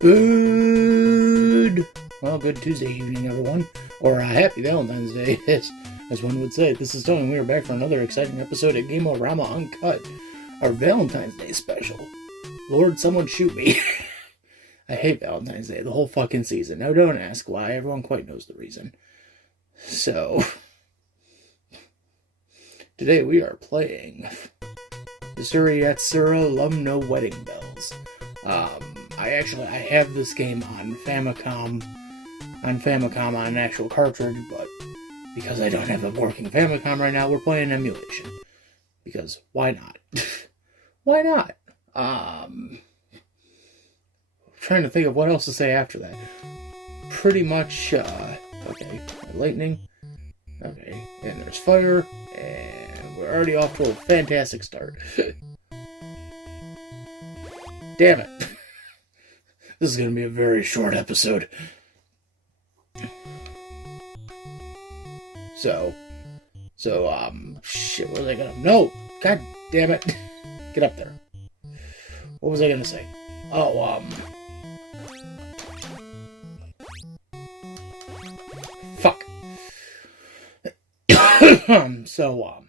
Good, well, good Tuesday evening, everyone. Or happy Valentine's Day, as one would say. This is Tony, and we are back for another exciting episode of Game-O-Rama Uncut, our Valentine's Day special. Lord, someone shoot me. I hate Valentine's Day, the whole fucking season. Now, don't ask why, everyone quite knows the reason. So, today we are playing Urusei Yatsura Love No Wedding Bells. I have this game on Famicom on an actual cartridge, but because I don't have a working Famicom right now, we're playing emulation. Because why not? Why not? I'm trying to think of what else to say after that. Pretty much, okay, lightning, okay, and there's fire, and we're already off to a fantastic start. Damn it. This is going to be a very short episode. So, shit, what was I gonna... No! God damn it! Get up there. What was I gonna say? Oh, fuck. So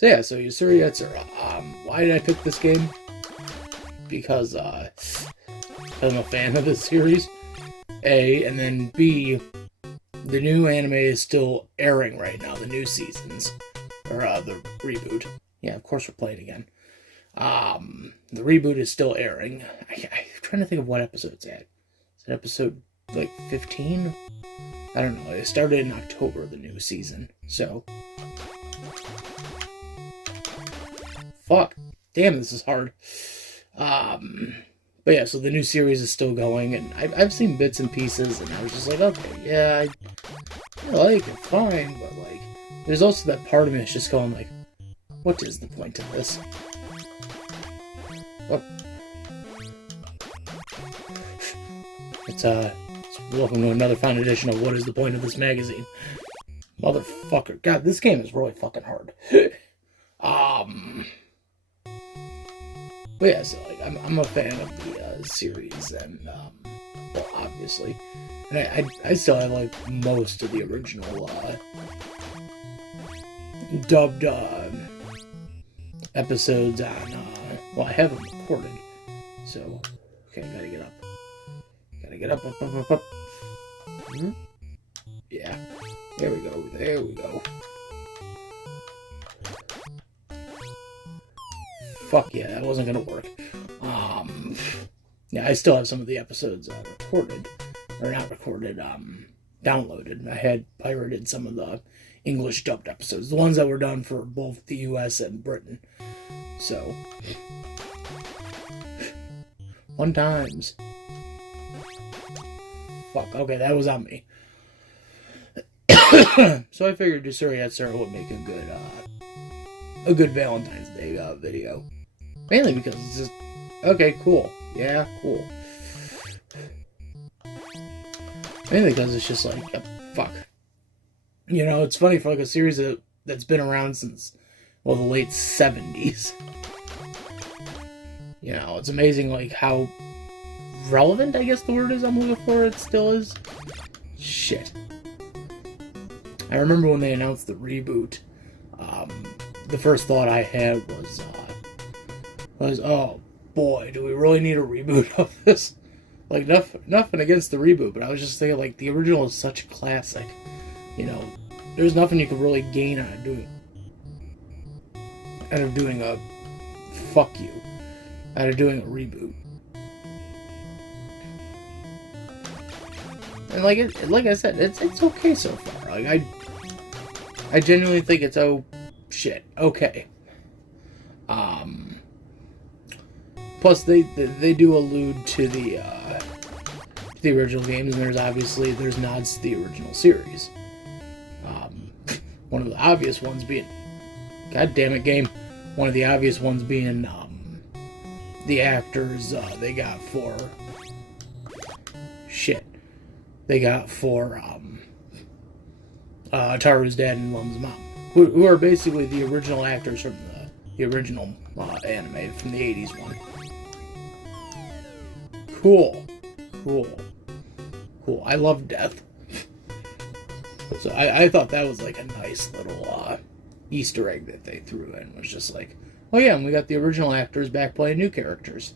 Urusei Yatsura. Why did I pick this game? Because, I'm a fan of this series, A, and then B, the new anime is still airing right now, the new seasons, or the reboot. Yeah, of course we're playing again. The reboot is still airing. I'm trying to think of what episode it's at. Is it episode, 15? I don't know, it started in October, the new season, so... Fuck. Damn, this is hard. But yeah, so the new series is still going, and I've seen bits and pieces, and I was just like, okay, yeah, I like it, fine, but, there's also that part of me that's just going, what is the point of this? What? It's welcome to another fine edition of What is the Point of This Magazine. Motherfucker. God, this game is really fucking hard. But yeah, so, I'm a fan of the series, and, well, obviously. And I still have, most of the original, dubbed, episodes on, well, I have them recorded. So, okay, gotta get up. Gotta get up. Mm-hmm. Yeah. There we go. Fuck yeah, that wasn't gonna work. Yeah, I still have some of the episodes recorded, or not recorded, downloaded. I had pirated some of the English dubbed episodes, the ones that were done for both the US and Britain. So, fun times. Fuck, okay, that was on me. So I figured Urusei Yatsura would make a good Valentine's Day video. Mainly because it's just, okay, cool. Yeah, cool. Mainly because it's just fuck. You know, it's funny for a series that's been around since, well, the late 70s. You know, it's amazing, how relevant, I guess the word is I'm looking for, it still is. Shit. I remember when they announced the reboot, the first thought I had was, oh boy, do we really need a reboot of this? Nothing against the reboot, but I was just thinking, the original is such a classic. You know, there's nothing you could really gain out of doing a reboot. And like I said, it's okay so far. I genuinely think it's okay. Plus they do allude to the original games, and there's nods to the original series. One of the obvious ones being, god damn it, game. One of the obvious ones being the actors they got for Taru's dad and Lum's mom, who are basically the original actors from the original anime from the 80s one. Cool. Cool. Cool. I love death. So I thought that was like a nice little Easter egg that they threw in. It was just like, oh yeah, and we got the original actors back playing new characters.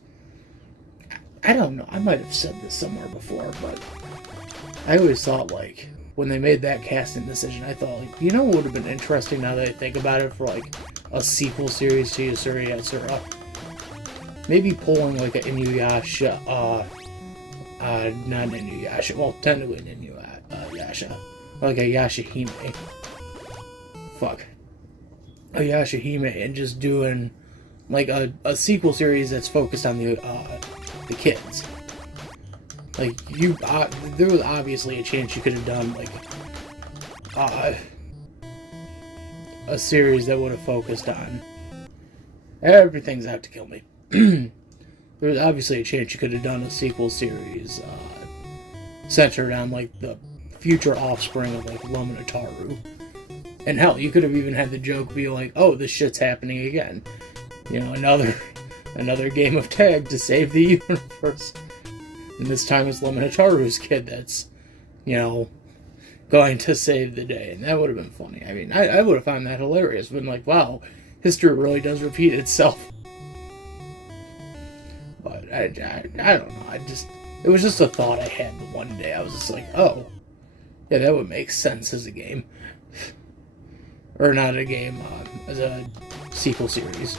I don't know. I might have said this somewhere before, but I always thought, like, when they made that casting decision, I thought, like, you know what would have been interesting now that I think about it for, like, a sequel series to Urusei Yatsura? Maybe pulling, like, an Inuyasha, not Inuyasha, well, technically an Inuyasha, like a Yashahime. Fuck. A Yashahime, and just doing, like, a sequel series that's focused on the kids. Like, there was obviously a chance you could have done, like, a series that would have focused on... Everything's out to kill me. There was obviously a chance you could have done a sequel series, centered on, like, the future offspring of, like, Lum and Ataru. And hell, you could have even had the joke be like, oh, this shit's happening again. You know, another game of tag to save the universe. And this time it's Lum and Ataru's kid that's, you know, going to save the day. And that would have been funny. I mean, I would have found that hilarious. Been like, wow, history really does repeat itself. But I don't know. It was just a thought I had one day. I was just like, oh, yeah, that would make sense as a game. Or not a game, as a sequel series.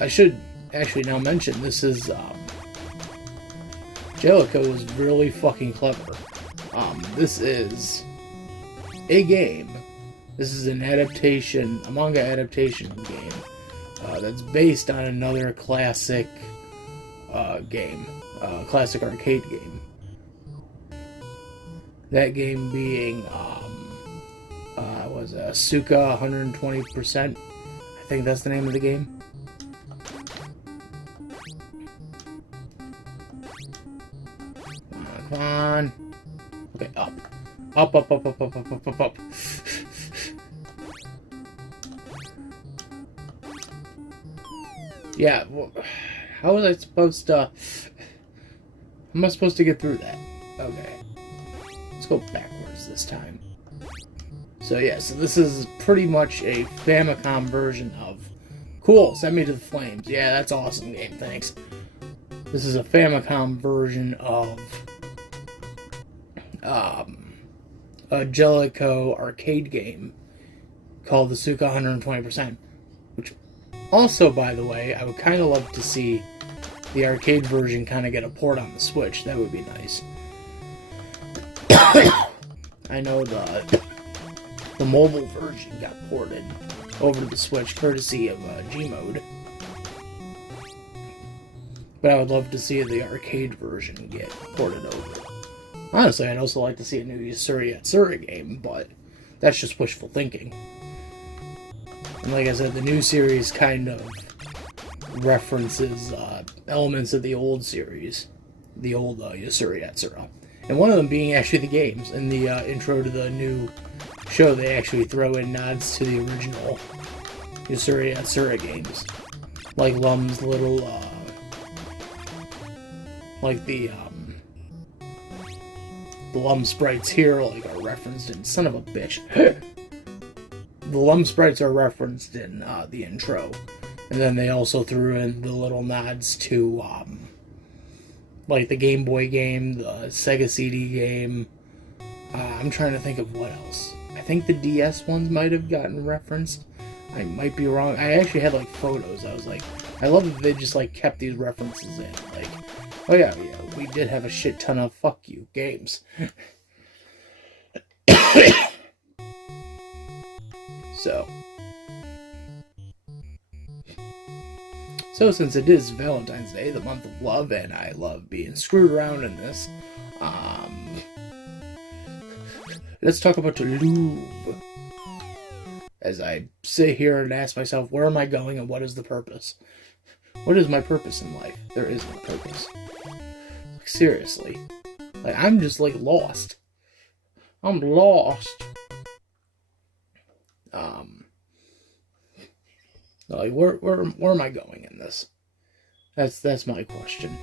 I should actually now mention, this is, Jellicoe was really fucking clever. This is a game. This is an adaptation, a manga adaptation game, that's based on another classic, game. Classic arcade game. That game being, was Suka 120%. I think that's the name of the game. Come on. Okay, up. Up, up, up, up, up, up, up, up, up. Yeah, well, how was I supposed to... How am I supposed to get through that? Okay. Let's go backwards this time. So yeah, so this is pretty much a Famicom version of... Cool, send me to the flames. Yeah, that's awesome game, thanks. This is a Famicom version of... a Jellicoe arcade game called the Suka 120%. Which also, by the way, I would kind of love to see the arcade version kind of get a port on the Switch. That would be nice. I know the mobile version got ported over to the Switch courtesy of Gmode. But I would love to see the arcade version get ported over. Honestly, I'd also like to see a new Urusei Yatsura game, but that's just wishful thinking. And like I said, the new series kind of references elements of the old series, the old Urusei Yatsura. And one of them being actually the games. In the intro to the new show, they actually throw in nods to the original Urusei Yatsura games. Like Lum's little, like the Lum sprites here, like, are referenced in... Son of a bitch. The Lum sprites are referenced in the intro. And then they also threw in the little nods to, like, the Game Boy game, the Sega CD game. I'm trying to think of what else. I think the DS ones might have gotten referenced. I might be wrong. I actually had, like, photos. I was like, I love that they just, like, kept these references in. Like, oh yeah, we did have a shit ton of fuck you games. So since it is Valentine's Day, the month of love, and I love being screwed around in this, let's talk about the lube. As I sit here and ask myself, where am I going and what is the purpose? What is my purpose in life? There is no purpose. Like, seriously. Like, I'm just, like, lost. I'm lost. Like, where am I going in this? That's my question.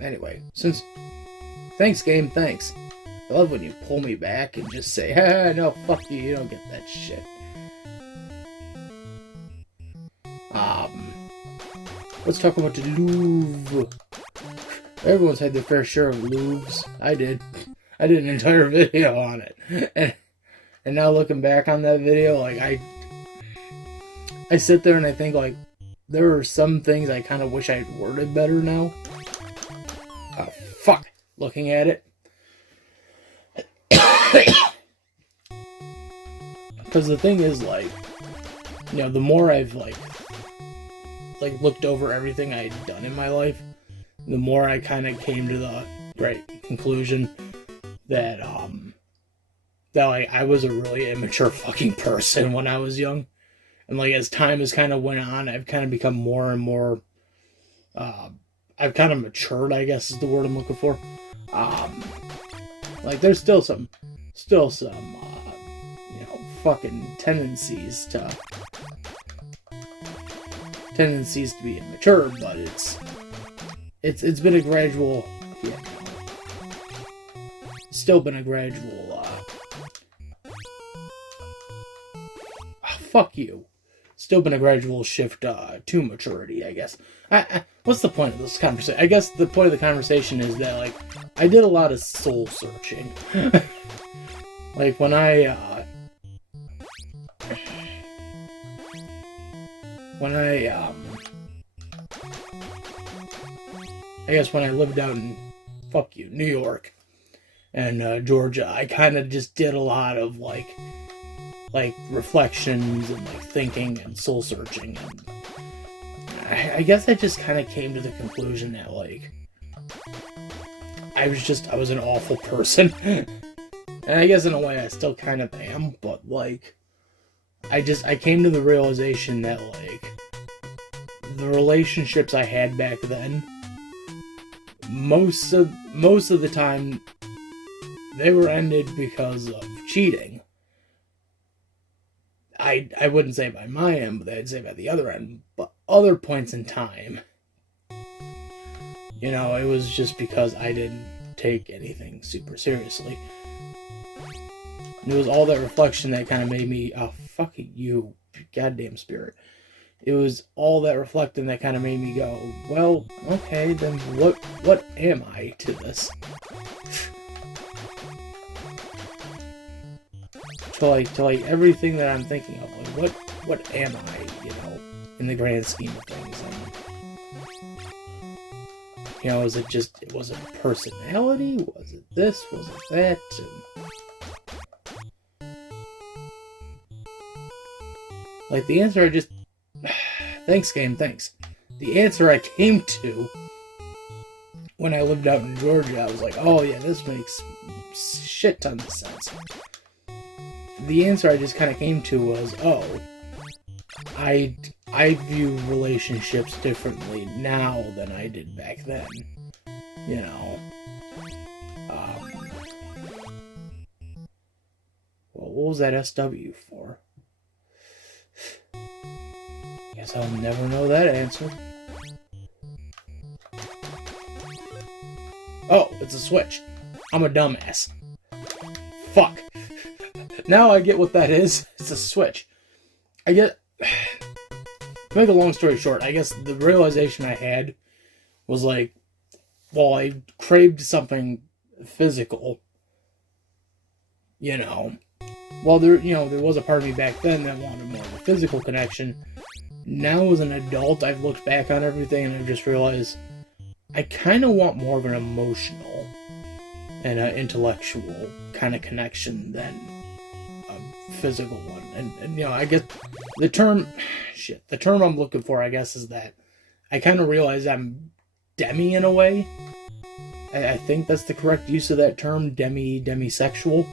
Anyway, thanks, game, thanks. I love when you pull me back and just say, "Ah, no, fuck you, you don't get that shit." Let's talk about the Louvre. Everyone's had their fair share of Louvres. I did an entire video on it. And now looking back on that video, like, I sit there and I think, like, there are some things I kind of wish I'd worded better now. Fuck. Looking at it. Because the thing is, like, you know, the more I've, like looked over everything I had done in my life, the more I kind of came to the right conclusion that, I was a really immature fucking person when I was young. And, like, as time has kind of went on, I've kind of become more and more, I've kind of matured, I guess is the word I'm looking for. Like, there's still some, fucking tendencies to be immature, but it's been a gradual, still been a gradual, fuck you. Still been a gradual shift to maturity, I guess. What's the point of this conversation? I guess the point of the conversation is that, like, I did a lot of soul searching. Like, when I guess when I lived out in, New York and Georgia, I kind of just did a lot of, like reflections and, like, thinking and soul searching, and I guess I just kind of came to the conclusion that, like, I was an awful person. And I guess in a way I still kind of am, but, like, I came to the realization that, like, the relationships I had back then, most of the time, they were ended because of cheating. I wouldn't say by my end, but I'd say by the other end. But other points in time, you know, it was just because I didn't take anything super seriously. And it was all that reflection that kind of made me, oh, fuck you, goddamn spirit. It was all that reflecting that kind of made me go, well, okay, then what am I to this? To like everything that I'm thinking of, like, what am I, you know, in the grand scheme of things? And, you know, was it personality? Was it this? Was it that? And, like, the answer thanks, game, thanks. The answer I came to when I lived out in Georgia, I was like, oh yeah, this makes shit ton of sense. The answer I just kind of came to was, oh, I view relationships differently now than I did back then. You know. Well, what was that SW for? Guess I'll never know that answer. Oh, it's a switch. I'm a dumbass. Fuck. Now I get what that is. It's a switch. To make a long story short, I guess the realization I had was, like, well, I craved something physical, you know. Well, there was a part of me back then that wanted more of a physical connection. Now, as an adult, I've looked back on everything and I've just realized I kind of want more of an emotional and an intellectual kind of connection than a physical one. And you know, I guess the term I'm looking for, I guess, is that I kind of realize I'm demi in a way. I think that's the correct use of that term, demisexual,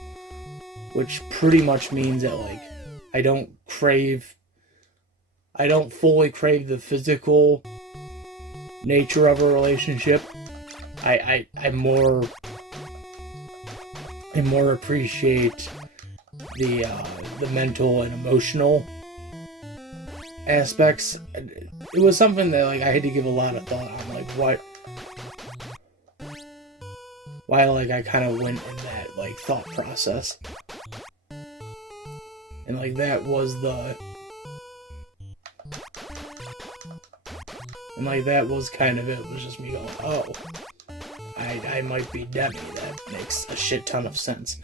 which pretty much means that, like, I don't fully crave the physical nature of a relationship. I more appreciate the mental and emotional aspects, it was something that like I had to give a lot of thought on, like why like I kind of went in that like thought process, and like that was kind of it. It was just me going, oh, I might be Demi. That makes a shit ton of sense.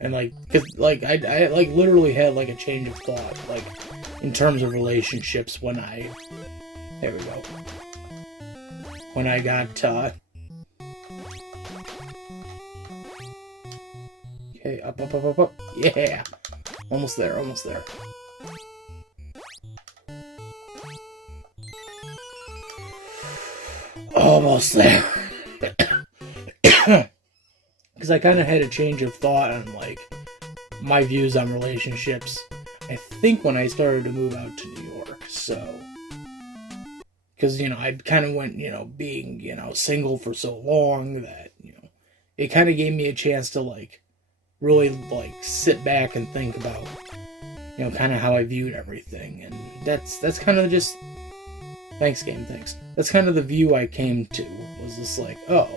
And like, cause like I like literally had like a change of thought, like in terms of relationships when there we go. When I got okay, up, yeah, almost there. Almost there. Because I kind of had a change of thought on, like, my views on relationships, I think when I started to move out to New York, so... Because, you know, I kind of went, you know, being, you know, single for so long that, you know, it kind of gave me a chance to, like, really, like, sit back and think about, you know, kind of how I viewed everything, and that's kind of just... Thanks, game, thanks. That's kind of the view I came to, was just like, oh,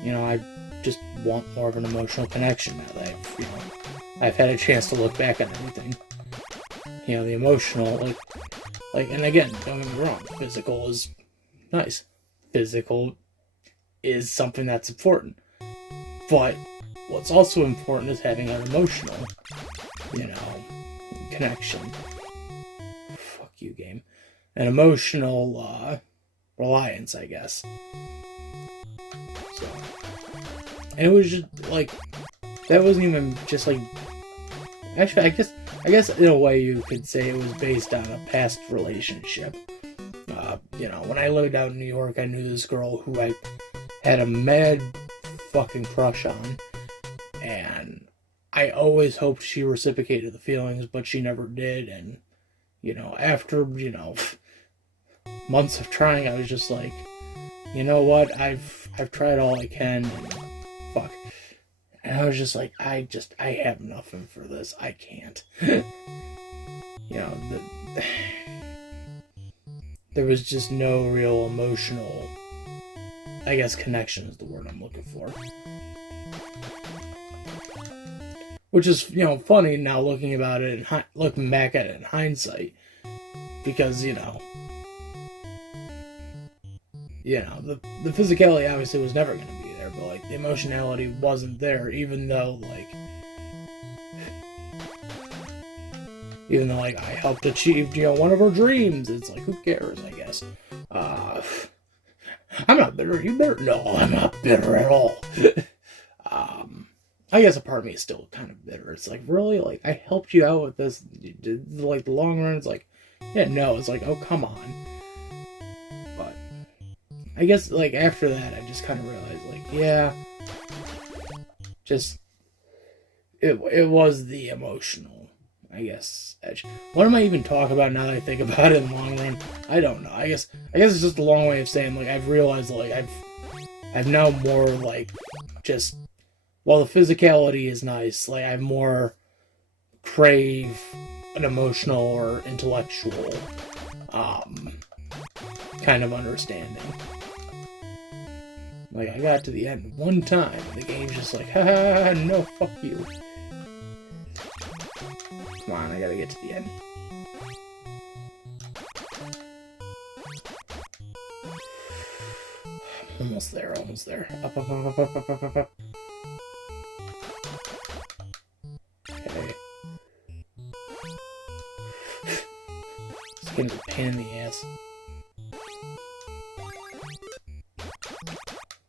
you know, I just want more of an emotional connection now that I've had a chance to look back on everything. You know, the emotional, like, and again, don't get me wrong, physical is nice. Physical is something that's important. But what's also important is having an emotional, you know, connection. Fuck you, game. An emotional, reliance, I guess. So, and it was just, like, that wasn't even just, like, actually, I guess in a way you could say it was based on a past relationship. You know, when I lived out in New York, I knew this girl who I had a mad fucking crush on, and I always hoped she reciprocated the feelings, but she never did, and, you know, after, you know, months of trying, I was just like, you know what, I've tried all I can, and fuck. And I was just like, I have nothing for this. I can't. You know, there was just no real emotional, I guess connection is the word I'm looking for. Which is, you know, funny now looking back at it in hindsight. Because, you know, the physicality obviously was never going to be there, but, like, the emotionality wasn't there, even though, like, I helped achieve, you know, one of her dreams. It's like, who cares, I guess. I'm not bitter. You bitter? No, I'm not bitter at all. I guess a part of me is still kind of bitter. It's like, really? Like, I helped you out with this. Like, the long run, it's like, yeah, no. It's like, oh, come on. But I guess, like, after that, I just kind of realized, like, yeah, just, it was the emotional, I guess, edge. What am I even talking about now that I think about it in the long run? I don't know. I guess it's just a long way of saying, like, I've realized, like, I've now more, like, just, while the physicality is nice, like, I more crave an emotional or intellectual, kind of understanding. Like, I got to the end one time, and the game's just like, ha, no, fuck you. Come on, I gotta get to the end. Almost there. Up. Okay. This game's a pain in the ass.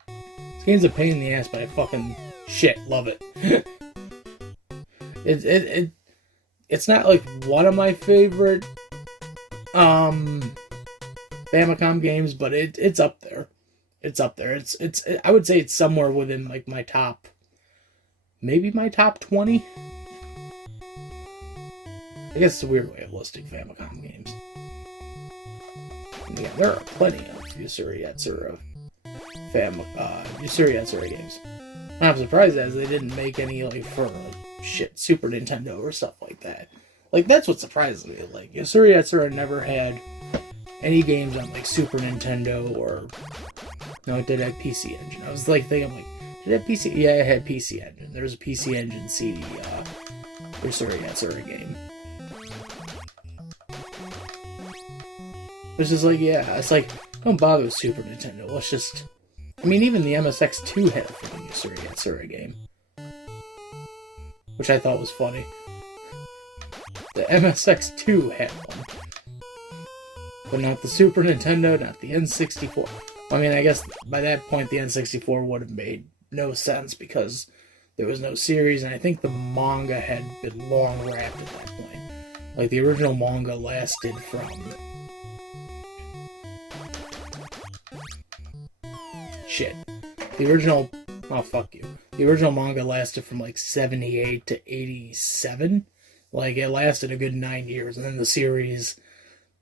This game's a pain in the ass, but I fucking love it. It's not like one of my favorite Famicom games, but it's up there. It's up there. It's I would say it's somewhere within like my top, maybe my top 20. I guess it's a weird way of listing Famicom games. And yeah, there are plenty of Urusei Yatsura Urusei Yatsura games. I'm surprised as they didn't make any like for shit, Super Nintendo or stuff like that. Like, that's what surprises me. Like, Urusei Yatsura never had any games on, like, Super Nintendo or... No, it did have PC Engine. I was, like, thinking, like, did it have PC? Yeah, it had PC Engine. There was a PC Engine CD, Urusei Yatsura game. It's just like, yeah, it's like, don't bother with Super Nintendo. Let's just... I mean, even the MSX2 had a freaking Urusei Yatsura game. Which I thought was funny. The MSX2 had one. But not the Super Nintendo, not the N64. I mean, I guess by that point the N64 would have made no sense because there was no series, and I think the manga had been long wrapped at that point. Like, the original manga lasted from... Shit. The original... Oh, fuck you. The original manga lasted from, like, 78 to 87. Like, it lasted a good 9 years, and then the series,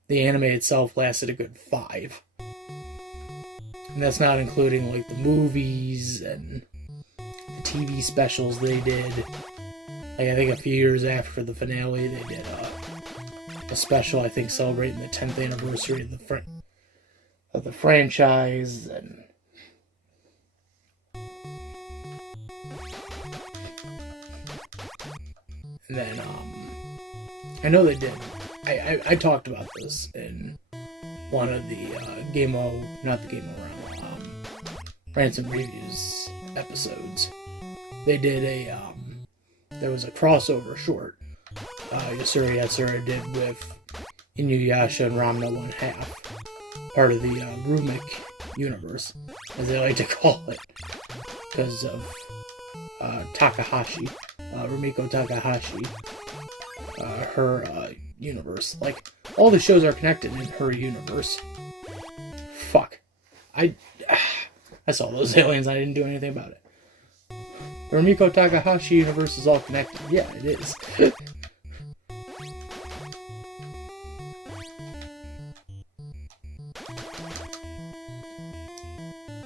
the anime itself, lasted a good 5. And that's not including, like, the movies and the TV specials they did. Like, I think a few years after the finale, they did a special, I think, celebrating the 10th anniversary of the franchise, and... And then, I know they did. I talked about this in one of the not the Game-O-Rama, Rants and Reviews episodes. They did there was a crossover short Urusei Yatsura did with Inuyasha and Ramna 1/2, part of the Rumik universe, as they like to call it, because of Takahashi. Rumiko Takahashi, her universe. Like, all the shows are connected in her universe. Fuck. I saw those aliens, I didn't do anything about it. The Rumiko Takahashi universe is all connected. Yeah, it is.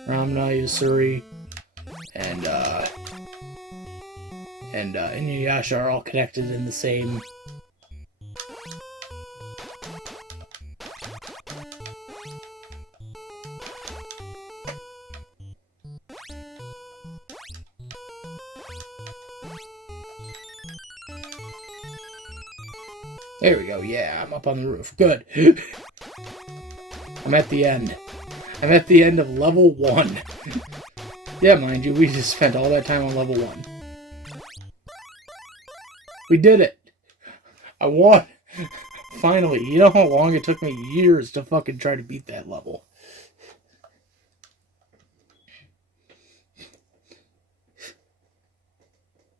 Ramna, Yusuri, and Inuyasha are all connected in the same... There we go, yeah, I'm up on the roof. Good. I'm at the end. I'm at the end of level 1. Yeah, mind you, we just spent all that time on level 1. We did it! I won! Finally, you know how long it took me? Years to fucking try to beat that level.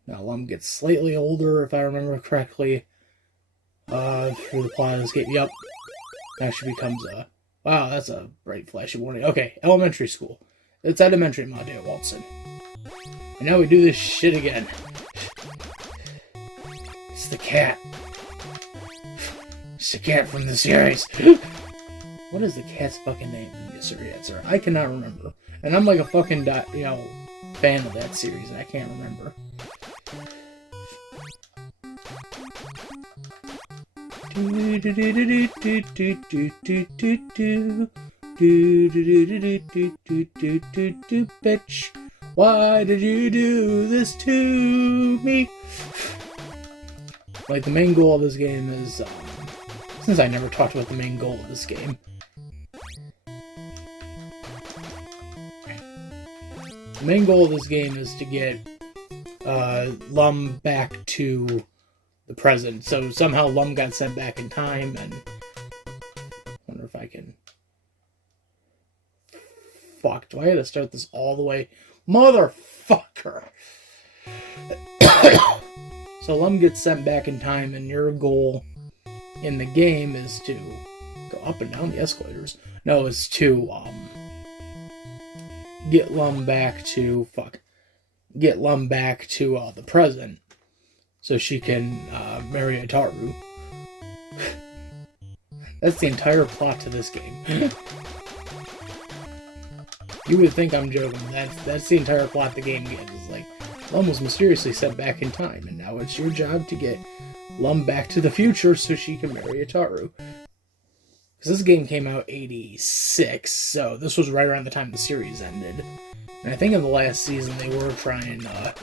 Now, Lum gets slightly older, if I remember correctly, through the plot of this game. Yep. Now she becomes a... Wow, that's a bright flashy warning. Okay, elementary school. It's elementary, my dear Watson. And now we do this shit again. It's the cat. It's the cat from the series. What is the cat's fucking name in Urusei Yatsura? I cannot remember. And I'm like a fucking, fan of that series, and I can't remember. Bitch, why did you do this to me? Like, the main goal of this game is, since I never talked about the main goal of this game. The main goal of this game is to get, Lum back to the present. So somehow Lum got sent back in time, and... I wonder if I can... Fuck, do I have to start this all the way? Motherfucker! So Lum gets sent back in time, and your goal in the game is to go up and down the escalators. No, it's to, get Lum back to, get Lum back to, the present, so she can, marry Ataru. That's the entire plot to this game. You would think I'm joking. That's the entire plot the game gets. Is like, Lum was mysteriously sent back in time, and now it's your job to get Lum back to the future so she can marry Ataru. Because this game came out 86, so this was right around the time the series ended. And I think in the last season they were trying to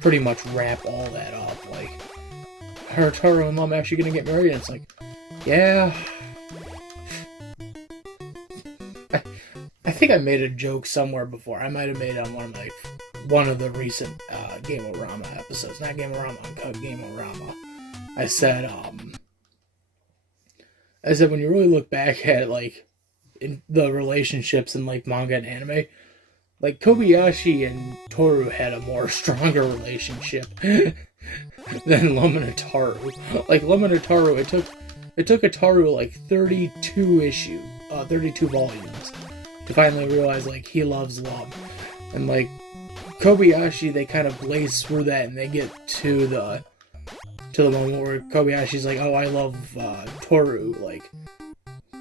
pretty much wrap all that up. Like, are Ataru and Lum actually going to get married? And it's like, yeah. I think I made a joke somewhere before. I might have made it on one of the recent Game-O-Rama episodes. Not Game-O-Rama, UNCUT, Game-O-Rama. I said when you really look back at, like, in the relationships in, like, manga and anime, like, Kobayashi and Toru had a more stronger relationship than Lum and Ataru. Like, Lum and Ataru, it took Ataru, like, 32 volumes to finally realize, like, he loves Lum. And, like, Kobayashi, they kind of blaze through that, and they get to the moment where Kobayashi's like, oh, I love Toru. Like,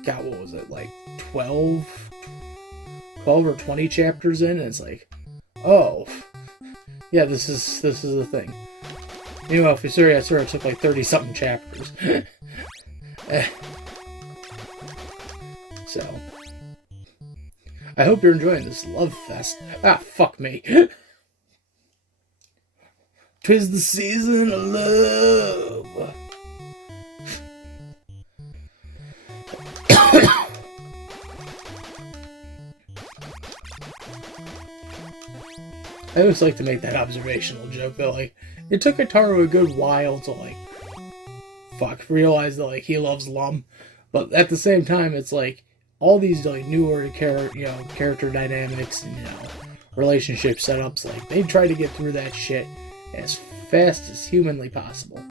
God, what was it, like 12 or 20 chapters in, and it's like, oh, yeah, this is the thing. Meanwhile, Urusei Yatsura took like 30-something chapters. So, I hope you're enjoying this love fest. Ah, fuck me. 'Tis the season of love. I always like to make that observational joke, though. Like, it took Ataru a good while to, like, realize that, like, he loves Lum. But at the same time, it's like, all these, like, newer character dynamics and, relationship setups, like, they try to get through that shit as fast as humanly possible.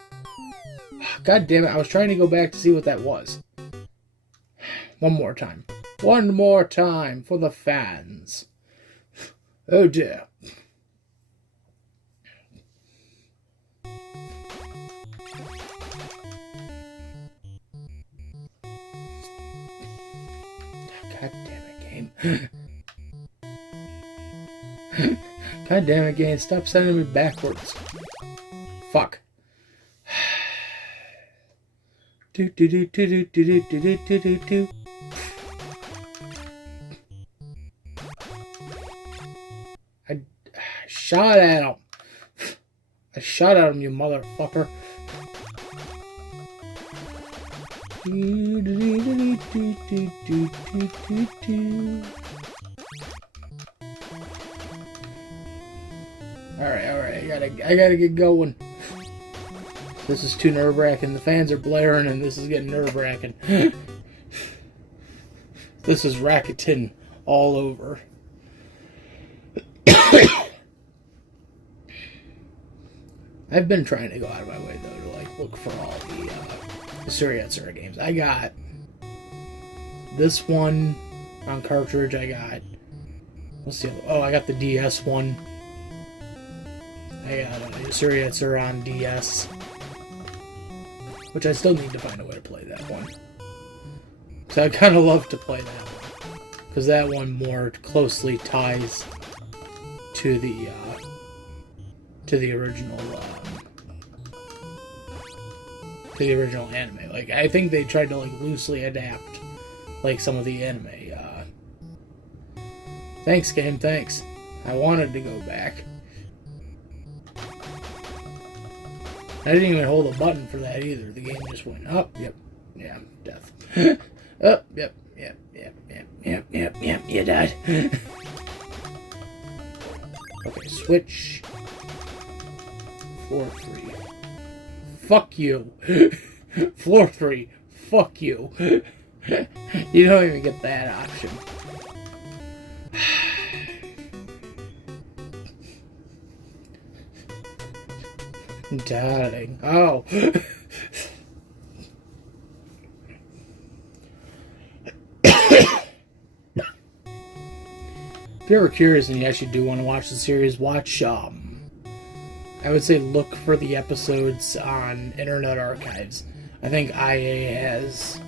God damn it, I was trying to go back to see what that was. One more time. One more time for the fans. Oh dear. God damn it, game. God damn it, game. Stop sending me backwards. Fuck. Do do do do do do do do do do do. I shot at him. I shot at him, you motherfucker. Do do do do do do do do do. Alright, I gotta get going. This is too nerve-wracking. The fans are blaring and this is getting nerve-wracking. This is racketing all over. I've been trying to go out of my way, though, to, like, look for all the Urusei Yatsura games. I got this one on cartridge. I got... What's the other? Oh, I got the DS one. I got Urusei Yatsura on DS. Which I still need to find a way to play that one. So I kind of love to play that one. Because that one more closely ties to the original anime. Like, I think they tried to, like, loosely adapt, like, some of the anime. Thanks, game, thanks. I wanted to go back. I didn't even hold a button for that either. The game just went up, yep, yeah, death. Up, yep, you died. Okay, switch. Floor 3. Fuck you. Floor 3. Fuck you. You don't even get that option. Darling. Oh. If you're ever curious and you actually do want to watch the series, watch, I would say look for the episodes on Internet Archives. I think IA has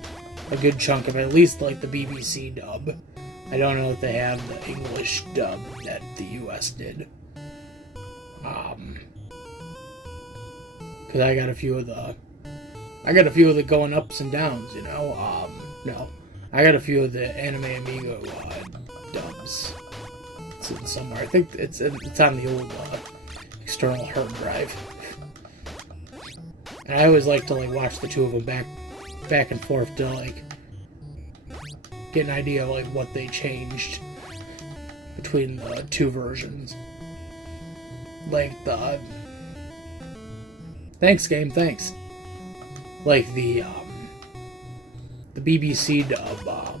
a good chunk of it, at least like the BBC dub. I don't know if they have the English dub that the US did. Because I got a few of the going ups and downs, you know. No, I got a few of the Anime Amigo dubs. It's in somewhere. I think it's on the old external hard drive. And I always like to watch the two of them back and forth to get an idea of what they changed between the two versions. Thanks, game, thanks. The BBC dub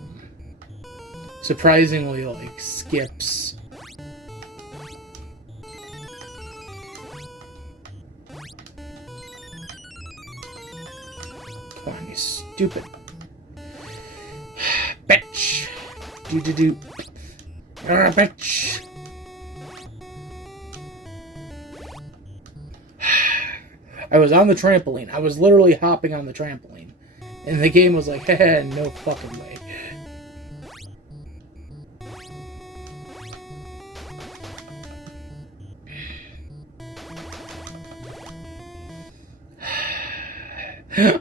surprisingly skips come on, you stupid bitch. Do bitch. I was on the trampoline. I was literally hopping on the trampoline. And the game was like, heh, no fucking way.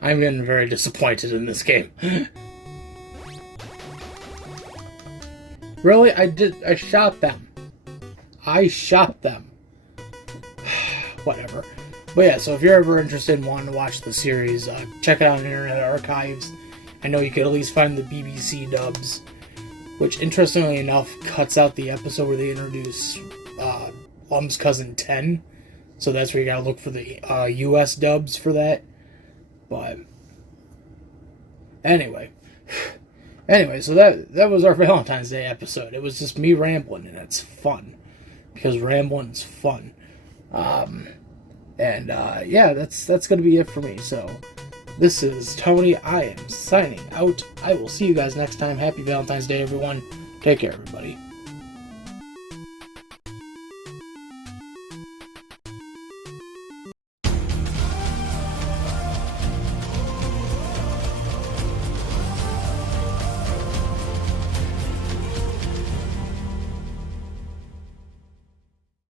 I'm getting very disappointed in this game. Really? I shot them. Whatever. But yeah, so if you're ever interested in wanting to watch the series, check it out on Internet Archives. I know you could at least find the BBC dubs, which interestingly enough cuts out the episode where they introduce Lum's cousin 10. So that's where you gotta look for the US dubs for that. But anyway, so that was our Valentine's Day episode. It was just me rambling, and it's fun because rambling's fun. Yeah, that's going to be it for me. So this is Tony. I am signing out. I will see you guys next time. Happy Valentine's Day, everyone. Take care, everybody.